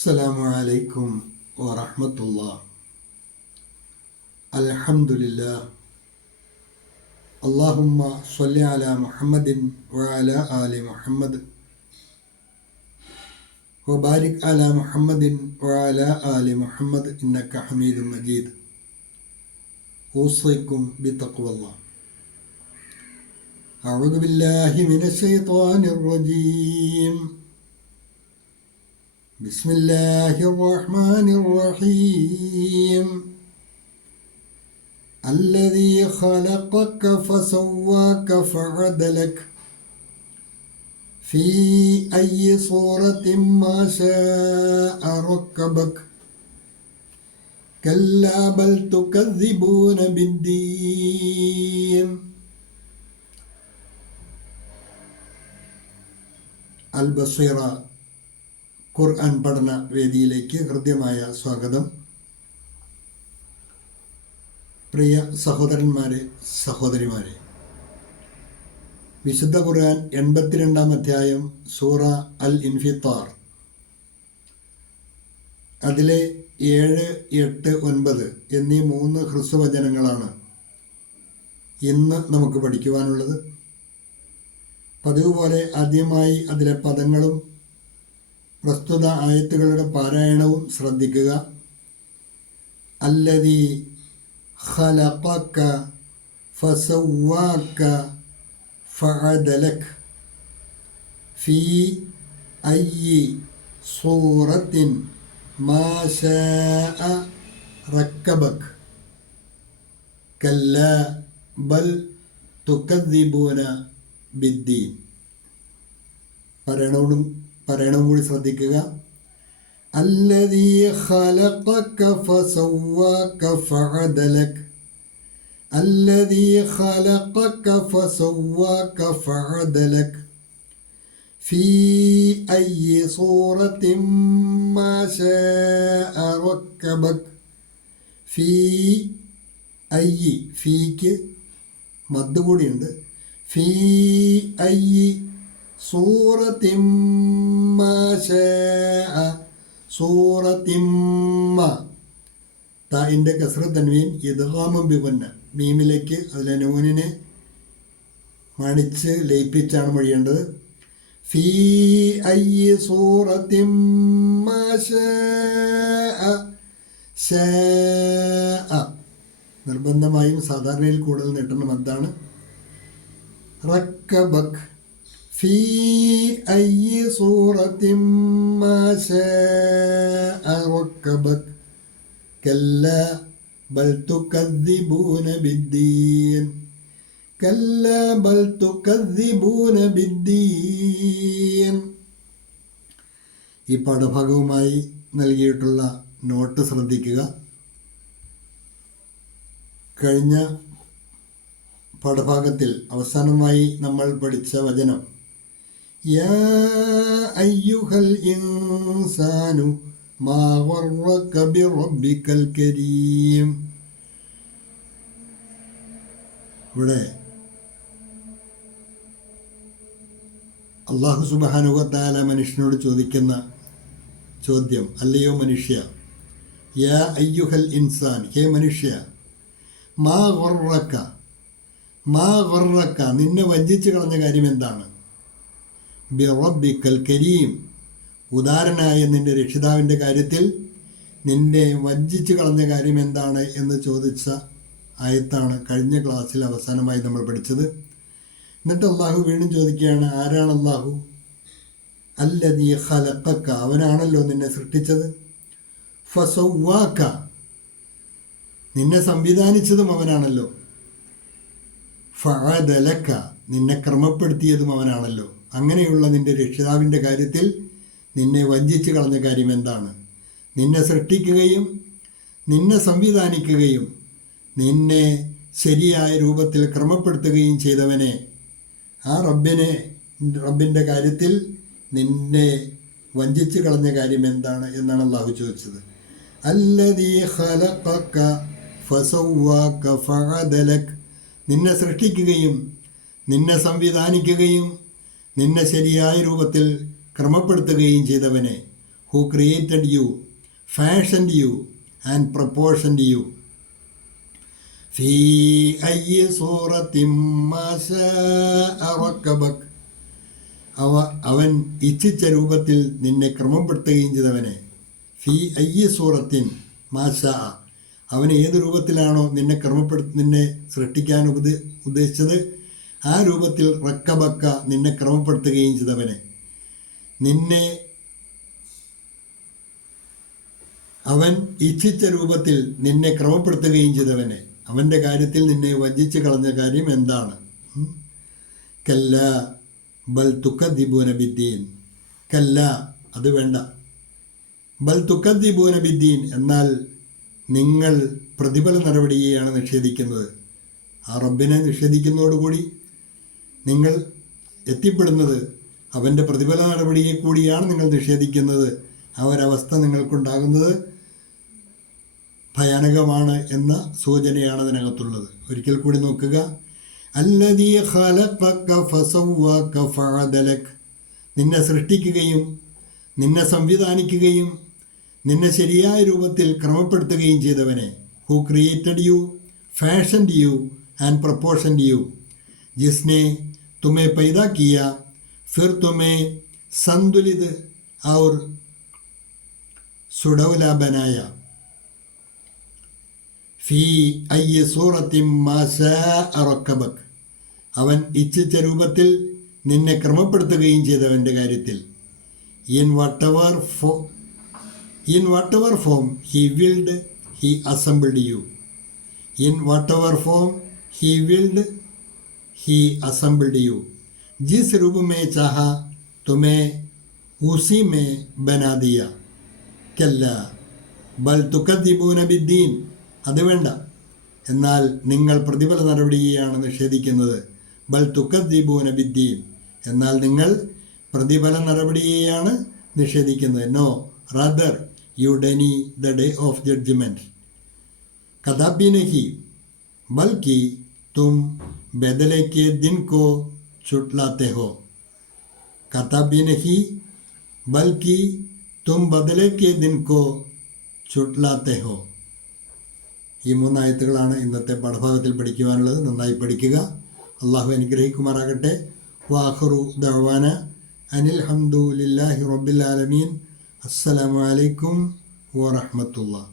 അസ്സലാമു അലൈക്കും വറഹ്മത്തുള്ളാഹി. അൽഹംദുലില്ലാഹ്. അല്ലാഹുമ്മ സ്വല്ലി അലാ മുഹമ്മദിൻ വഅലാ ആലി മുഹമ്മദ് വബാരിക് അലാ മുഹമ്മദിൻ വഅലാ ആലി മുഹമ്മദ് ഇന്നക ഹമീദും മജീദ്. ഊസിക്കും ബിത്തഖ്വല്ലാഹ്. അഊദു ബില്ലാഹി മിനശ് ശൈത്വാനിർ റജീം. ബിസ്മില്ലാഹിർ റഹ്മാനിർ റഹീം. അല്ലദീ ഖലഖക ഫസവ്വാക ഫഅദലക ഫീ അയ്യി സൂറത്തിൻ മാ ശാഅ റക്കബക കല്ലാ ബൽ തുകദ്ദിബൂന ബിദ്ദീൻ. അൽ ബസീറ ഖുർആൻ പഠന വേദിയിലേക്ക് ഹൃദ്യമായ സ്വാഗതം. പ്രിയ സഹോദരന്മാരെ, സഹോദരിമാരെ, വിശുദ്ധ ഖുർആൻ 82-ാം അധ്യായം സൂറ അൽ ഇൻഫിത്താർ, അതിലെ 7, 8, 9 എന്നീ 3 ഹ്രസ്വവചനങ്ങളാണ് ഇന്ന് നമുക്ക് പഠിക്കുവാനുള്ളത്. പതിവ് പോലെ ആദ്യമായി അതിലെ പദങ്ങളും പ്രസ്തുത ആയത്തുകളുടെ പാരായണവും ശ്രദ്ധിക്കുക. അല്ലദീ ഖലഖക ഫസവ്വാക ഫഅദലക ഫീ അയ്യി സൂറത്തിൻ മാ ശാഅ റക്കബക കല്ലാ ബൽ തുകദ്ദിബൂന ബിദ്ദീൻ. പറയണവും കൂടി ശ്രദ്ധിക്കുക. അല്ലദീ ഖലഖക ഫസവ്വാക ഫഅദലക അല്ലദീ ഖലഖക ഫസവ്വാക ഫഅദലക ഫീ അയ്യി സൂറത്തിൻ മാ ശാഅ റക്കബക ഫീ അയ്യി, ഫീക്ക് മദ് കൂടിയുണ്ട്. ഫീ അയ്യി സൂറത്തിൻ മാ ശാഅ, സൂറത്തിൻ മാ, താഇന്റെ കസ്റ തൻവീൻ ഇദ്ഗാമും ബിഗുന്ന, മീമിലേക്ക് അതിലെ നൂനിനെ മണിച്ച് ലയിപ്പിച്ചാണ് മൊഴിയേണ്ടത്. ഫീ അയ്യി സൂറത്തിൻ മാ ശാഅ, ശാഅ നിർബന്ധമായും സാധാരണയിൽ കൂടുതൽ നീട്ടുന്ന മദ്ദാണ്. റക്കബക ഫീ അയ്യി സൂറത്തിൻ മാ ശാഅ റക്കബക കല്ലാ ബൽ തുകദ്ദിബൂന ബിദ്ദീൻ കല്ലാ ബൽ തുകദ്ദിബൂന ബിദ്ദീൻ. ഈ പാഠഭാഗവുമായി നൽകിയിട്ടുള്ള നോട്ട് ശ്രദ്ധിക്കുക. കഴിഞ്ഞ പാഠഭാഗത്തിൽ അവസാനമായി നമ്മൾ പഠിച്ച വചനം യാ അയ്യുഹൽ ഇൻസാനു മാ ഗർറക ബിറബ്ബിക്കൽ കരീം. ഇവിടെ അല്ലാഹു സുബ്ഹാനഹു വ തആല മനുഷ്യനോട് ചോദിക്കുന്ന ചോദ്യം, അല്ലയോ മനുഷ്യ, യാ അയ്യുഹൽ ഇൻസാൻ, ഹേ മനുഷ്യ, മാ ഗർറക, മാ ഗർറക നിന്നെ വഞ്ചിച്ച് കളഞ്ഞ കാര്യം എന്താണ്? ബിറബ്ബിക്കൽ കരീം, ഉദാരനായ നിന്റെ രക്ഷിതാവിൻ്റെ കാര്യത്തിൽ നിന്നെ വഞ്ചിച്ച് കളഞ്ഞ കാര്യം എന്താണ് എന്ന് ചോദിച്ച ആയത്താണ് കഴിഞ്ഞ ക്ലാസ്സിൽ അവസാനമായി നമ്മൾ പഠിച്ചത്. എന്നിട്ട് അള്ളാഹു വീണ്ടും ചോദിക്കുകയാണ്, ആരാണ് അള്ളാഹു? അല്ലദീ ഖലഖക, അവനാണല്ലോ നിന്നെ സൃഷ്ടിച്ചത്. ഫസവ്വാക, നിന്നെ സംവിധാനിച്ചതും അവനാണല്ലോ. ഫഅദലക, നിന്നെ ക്രമപ്പെടുത്തിയതും അവനാണല്ലോ. അങ്ങനെയുള്ള നിന്റെ രക്ഷിതാവിൻ്റെ കാര്യത്തിൽ നിന്നെ വഞ്ചിച്ച് കളഞ്ഞ കാര്യം എന്താണ്? നിന്നെ സൃഷ്ടിക്കുകയും നിന്നെ സംവിധാനിക്കുകയും നിന്നെ ശരിയായ രൂപത്തിൽ ക്രമപ്പെടുത്തുകയും ചെയ്തവനെ, ആ റബ്ബിൻ്റെ കാര്യത്തിൽ നിന്നെ വഞ്ചിച്ച് കളഞ്ഞ കാര്യം എന്താണ് എന്നാണ് അള്ളാഹു ചോദിച്ചത്. അല്ലദീ ഖലഖക ഫസവ്വാക ഫഅദലക, നിന്നെ സൃഷ്ടിക്കുകയും നിന്നെ സംവിധാനിക്കുകയും നിന്നെ ശരിയായ രൂപത്തിൽ ക്രമപ്പെടുത്തുകയും ചെയ്തവനെ, who created you, fashioned you and proportioned you. في أي صورة ما شاء ركبك. അവൻ ഇച്ഛിച്ച രൂപത്തിൽ നിന്നെ ക്രമപ്പെടുത്തുകയും ചെയ്തവനെ. ഫി അയ്യ സൂറത്തിൻ മാഷാ, അവൻ ഏത് രൂപത്തിലാണോ നിന്നെ സൃഷ്ടിക്കാൻ ഉദ്ദേശിച്ചത് ആ രൂപത്തിൽ റക്കബക്ക നിന്നെ ക്രമപ്പെടുത്തുകയും ചെയ്തവനെ. അവൻ ഇച്ഛിച്ച രൂപത്തിൽ നിന്നെ ക്രമപ്പെടുത്തുകയും ചെയ്തവനെ. അവൻ്റെ കാര്യത്തിൽ നിന്നെ വഞ്ചിച്ച് കളഞ്ഞ കാര്യം എന്താണ്? കല്ല ബൽ തുക്കദ്ദിബൂന ബിദ്ദീൻ. കല്ല, അത് വേണ്ട. ബൽ തുക്കദ്ദിബൂന ബിദ്ദീൻ, എന്നാൽ നിങ്ങൾ പ്രതിഫല നടപടിയെയാണ് നിഷേധിക്കുന്നത്. ആ റബ്ബിനെ നിഷേധിക്കുന്നതോടുകൂടി നിങ്ങൾ എത്തിപ്പെടുന്നത് അവൻ്റെ പ്രതിഫല നടപടിയെ കൂടിയാണ് നിങ്ങൾ നിഷേധിക്കുന്നത്. ആ ഒരവസ്ഥ നിങ്ങൾക്കുണ്ടാകുന്നത് ഭയാനകമാണ് എന്ന സൂചനയാണ് അതിനകത്തുള്ളത്. ഒരിക്കൽ കൂടി നോക്കുക. അല്ലദീ ഖലഖക ഫസവ്വക ഫഅദലക, നിന്നെ സൃഷ്ടിക്കുകയും നിന്നെ സംവിധാനിക്കുകയും നിന്നെ ശരിയായ രൂപത്തിൽ ക്രമപ്പെടുത്തുകയും ചെയ്തവനെ. Who created you, fashioned you and proportioned you. ജിസ്നെ തുമേ പൈദാ കിയ ഫിർ തുമേ സന്തുലിത് ഔർ സുഡൗല ബനായ. ഫീ അയ്യ സൂറത്തിൻ മാ ശാഅ റക്കബക്, അവൻ ഇച്ഛിച്ച രൂപത്തിൽ നിന്നെ ക്രമപ്പെടുത്തുകയും ചെയ്തവൻ്റെ കാര്യത്തിൽ. In whatever form he willed, he assembled you. In whatever form he willed, he assembled you. जिस रूप में चाहा तुम्हें उसी में बना दिया. कल्ला बल तुकद्दिबूന ബിദ്ദീൻ, അത് വേണ്ട. എന്നാൽ നിങ്ങൾ പ്രതിഫല നടപടിയെയാണ് നിഷേധിക്കുന്നത്. ബൽ തുക്കദ്ദിബൂന ബിദ്ദീൻ, എന്നാൽ നിങ്ങൾ പ്രതിഫല നടപടിയെയാണ് നിഷേധിക്കുന്നത്. No, rather you deny the day of judgment. കദാബി നഹി ബൽക്കി തും ബദലെ കെ ദിൻ കോ ചുട്ലാത്തെ ഹോ. കദാബി നഹി ബൽക്കി തും ബദലെ കെ ദിൻ കോ ചുട്ലാത്തെ ഹോ. ഈ 3 ആയത്തുകളാണ് ഇന്നത്തെ പാഠഭാഗത്തിൽ പഠിക്കുവാനുള്ളത്. നന്നായി പഠിക്കുക. അള്ളാഹു അനുഗ്രഹിക്കുമാറാകട്ടെ. വാഖിറു ദഅ്വാന അനിൽ ഹംദുലില്ലാഹി റബ്ബിൽ ആലമീൻ. അസ്സലാമു അലൈക്കും വറഹ്മത്തുള്ളാഹി.